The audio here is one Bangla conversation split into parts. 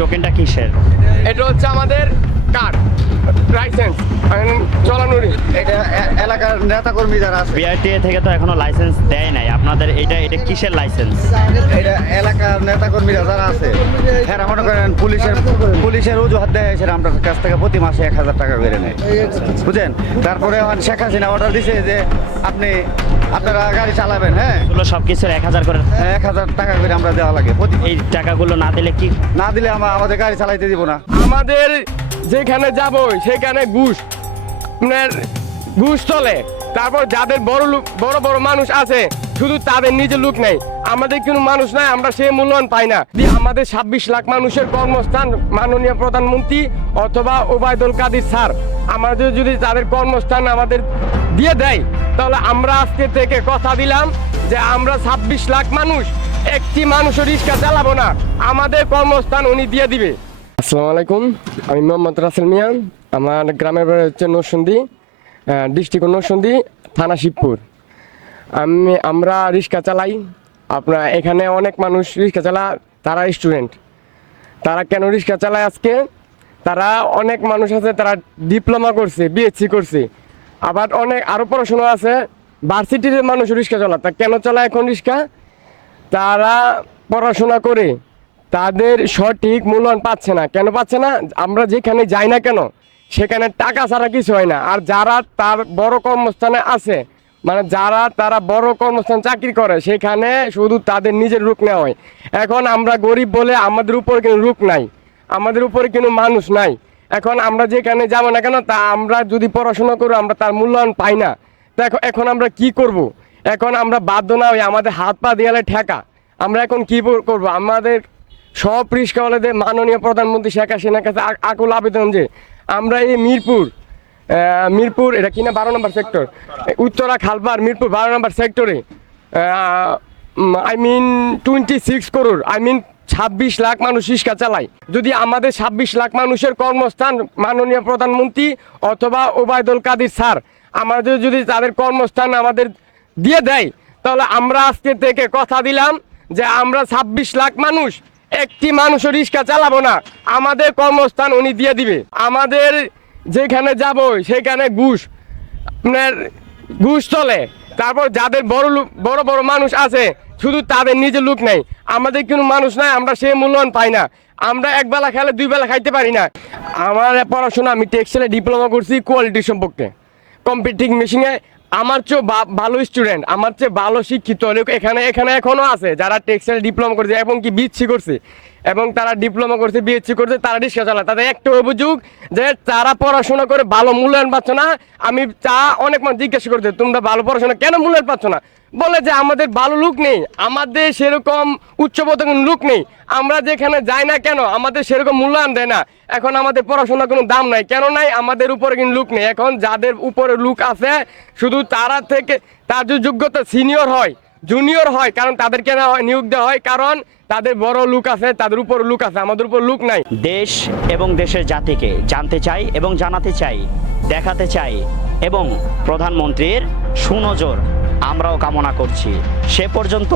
টোকেনটা কিসের? এটা হচ্ছে আমাদের কার্ড, লাইসেন্স চালানোর। এটা এলাকার নেতাকর্মী যারা আছে বিআরটিএ থেকে তো এখনো লাইসেন্স দেয় নাই আপনাদের, এটা কিসের লাইসেন্স? এটা এলাকার নেতাকর্মীরা যারা আছে হ্যাঁ মনে করেন পুলিশের অজুহাত দেয় এসে আমরা কাছ থেকে প্রতি মাসে 1,000 টাকা করে নেয়, বুঝছেন? তারপরে আমার শেখ হাসিনা অর্ডার দিছে যে আপনারা গাড়ি চালাবেন, হ্যাঁ এগুলো সব কিছুর 1,000 করে, 1,000 টাকা করে আমরা দেওয়া লাগে প্রতি। এই টাকাগুলো না দিলে কি? না দিলে আমাদের গাড়ি চালাইতে দিব না। আমাদের যেখানে যাব সেখানে ঘুষ, আপনার ঘুষ চলে। তারপর যাদের বড় বড় মানুষ আছে শুধু তাদের নিজের লোক নেই, আমাদের কোনো মানুষ নাই, আমরা সেই মূল্যায়ন পাই না। আমাদের 26 লাখ মানুষের কর্মস্থান মাননীয় প্রধানমন্ত্রী অথবা ওবায়দুল কাদের স্যার আমাদের যদি তাদের কর্মস্থান আমাদের দিয়ে দেয়, তাহলে আমরা আজকে থেকে কথা দিলাম যে আমরা 26 লাখ মানুষ একটি মানুষের রিক্সা চালাবো না, আমাদের কর্মস্থান উনি দিয়ে দিবে। আসসালামু আলাইকুম, আমি মোহাম্মদ রাসেল মিয়া। আমার গ্রামের বাড়ি হচ্ছে নরসিংদী, ডিস্ট্রিক্ট নরসিংদী, থানা শিবপুর। আমরা রিক্সা চালাই। আপনার এখানে অনেক মানুষ রিক্সা চালায়, তারা স্টুডেন্ট। তারা কেন রিক্সা চালায় আজকে? তারা অনেক মানুষ আছে তারা ডিপ্লোমা করছে, বিএসসি করছে, আবার অনেক আরও পড়াশোনা আছে, ভার্সিটির মানুষ রিক্সা চালায়। তা কেন চালায় এখন রিক্সা? তারা পড়াশোনা করে তাদের সঠিক মূল্যায়ন পাচ্ছে না। কেন পাচ্ছে না? আমরা যেখানে যাই না কেন সেখানে টাকা ছাড়া কিছু হয় না। আর যারা তার বড় কর্মস্থানে আছে, মানে তারা বড় কর্মস্থান চাকরি করে, সেখানে শুধু তাদের নিজের রূপ নেওয়া হয়। এখন আমরা গরিব বলে আমাদের উপরে কোনো রূপ নাই, আমাদের উপরে কোনো মানুষ নাই। এখন আমরা যেখানে যাবো না কেন, তা আমরা যদি পড়াশোনা করি আমরা তার মূল্যায়ন পাই না। তা এখন আমরা কি করব? এখন আমরা বাধ্য না হয়ে আমাদের হাত পা দেয়ালে ঠেকা। আমরা এখন কি করব? আমাদের সব রিক্সাওয়ালাদের মাননীয় প্রধানমন্ত্রী শেখ হাসিনার কাছে আকুল আবেদন যে আমরা এই মিরপুর এটা কিনা 12 নম্বর সেক্টর, উত্তরা খালপার মিরপুর 12 নম্বর সেক্টরে 26 করোড় 26 লাখ মানুষ রিক্সা চালায়। যদি আমাদের 26 লাখ মানুষের কর্মস্থান মাননীয় প্রধানমন্ত্রী অথবা ওবায়দুল কাদের স্যার আমাদের যদি তাদের কর্মস্থান আমাদের দিয়ে দেয়, তাহলে আমরা আজকে থেকে কথা দিলাম যে আমরা 26 লাখ মানুষ একটি মানুষের রিক্সা চালাবো না, আমাদের কর্মস্থান উনি দিয়ে দিবে। আমাদের যেখানে যাব সেখানে ঘুষ চলে। তারপর যাদের বড় বড় মানুষ আছে শুধু তাদের নিজের লোক নেই, আমাদের কোনো মানুষ নাই, আমরা সেই মূল্যায়ন পাই না। আমরা একবেলা খেলে 2 বেলা খাইতে পারি না। আমার পড়াশোনা, আমি টেক্সটাইলে ডিপ্লোমা করছি কোয়ালিটি সম্পর্কে, কম্পিউটিং মেশিনে। আমার চেয়ে ভালো স্টুডেন্ট, আমার চেয়ে ভালো শিক্ষিত লোক এখানে এখনও আছে যারা টেক্সটাইল ডিপ্লোমা করছে এবং কি বিএসসি করছে, এবং তারা ডিপ্লোমা করছে, বিএসসি করছে, তারা রিক্সা চালায়। তাদের একটা অভিযোগ যে তারা পড়াশোনা করে ভালো মূল্যায়ন পাচ্ছে না। আমি অনেক মানুষ জিজ্ঞাসা করছে তোমরা ভালো পড়াশোনা কেন মূল্যায়ন পাচ্ছ না? বলে যে আমাদের ভালো লোক নেই, আমাদের সেরকম উচ্চপদস্থ লোক নেই, আমরা যেখানে যাই না কেন আমাদের সেরকম মূল্যায়ন দেয় না। এখন আমাদের পড়াশোনার কোনো দাম নাই। কেন নাই? আমাদের উপরে কিন্তু লোক নেই। এখন যাদের উপরে লোক আছে শুধু তারা থেকে তার যে যোগ্যতা সিনিয়র হয়, জুনিয়র হয়, কারণ তাদেরকে নিয়োগ দেওয়া হয়, কারণ তাদের বড় লোক আছে, তাদের উপর লোক আছে, আমাদের উপর লোক নাই। দেশ এবং দেশের জাতিকে জানতে চাই এবং জানাতে চাই, দেখাতে চাই, এবং প্রধানমন্ত্রীর সুনজর আমরাও কামনা করছি। সে পর্যন্ত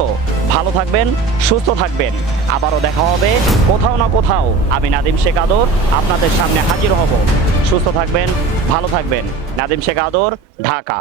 ভালো থাকবেন, সুস্থ থাকবেন। আবারও দেখা হবে কোথাও না কোথাও। আমি নাদিম শেখ আদর আপনাদের সামনে হাজির হব। সুস্থ থাকবেন, ভালো থাকবেন। নাদিম শেখ আদর, ঢাকা।